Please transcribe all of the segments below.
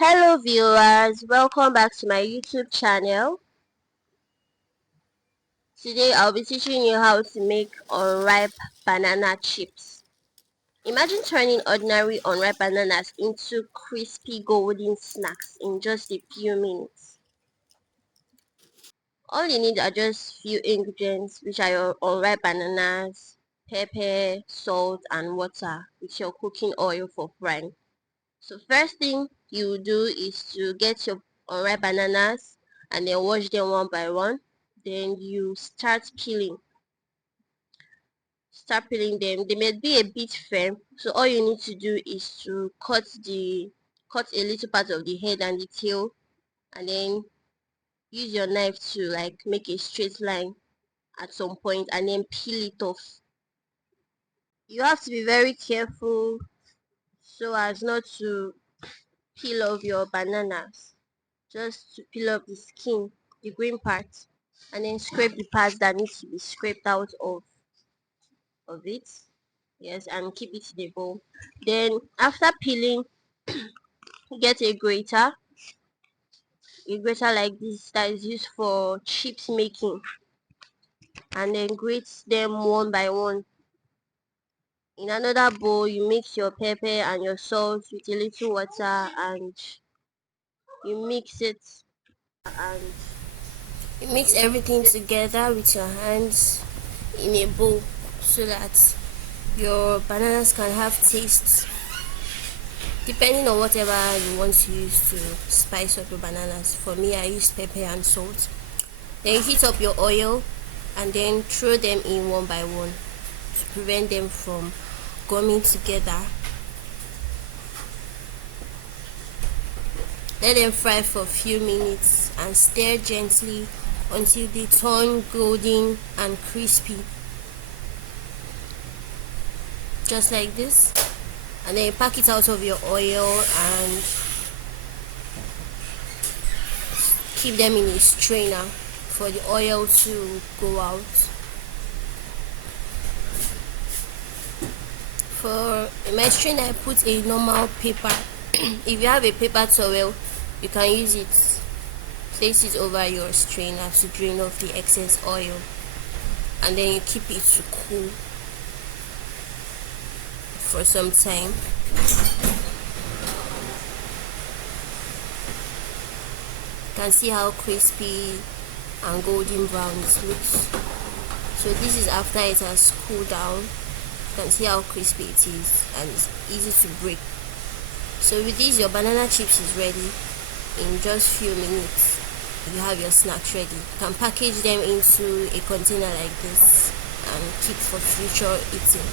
Hello viewers, welcome back to my YouTube channel. Today I'll be teaching you how to make unripe banana chips. Imagine turning ordinary unripe bananas into crispy golden snacks in just a few minutes. All you need are just few ingredients, which are your unripe bananas, pepper, salt and water with your cooking oil for frying. So first thing you do is to get your unripe bananas and then wash them one by one. Then you start peeling them. They may be a bit firm, so all you need to do is to cut a little part of the head and the tail, and then use your knife to like make a straight line at some point and then peel it off. You have to be very careful so as not to peel off your bananas. Just to peel off the skin, the green part, and then scrape the parts that need to be scraped out of it. Yes, and keep it in a bowl. Then after peeling, get a grater like this that is used for chips making, and then grate them one by one. In another bowl, you mix your pepper and your salt with a little water, and you mix it and you mix everything together with your hands in a bowl so that your bananas can have taste depending on whatever you want to use to spice up your bananas. For me, I use pepper and salt. Then heat up your oil and then throw them in one by one to prevent them from gumming together. Let them fry for a few minutes and stir gently until they turn golden and crispy, just like this. And then pack it out of your oil and keep them in a strainer for the oil to go out. In my strainer, I put a normal paper. If you have a paper towel, you can use it. Place it over your strainer to drain off the excess oil, and then you keep it to cool for some time. You can see how crispy and golden brown it looks. So this is after it has cooled down. You can see how crispy it is and it's easy to break. So with this, your banana chips is ready. In just few minutes you have your snacks ready. You can package them into a container like this and keep for future eating.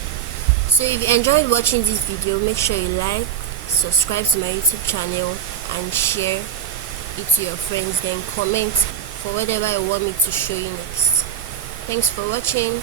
So if you enjoyed watching this video, make sure you like, subscribe to my YouTube channel and share it to your friends. Then comment for whatever you want me to show you next. Thanks for watching.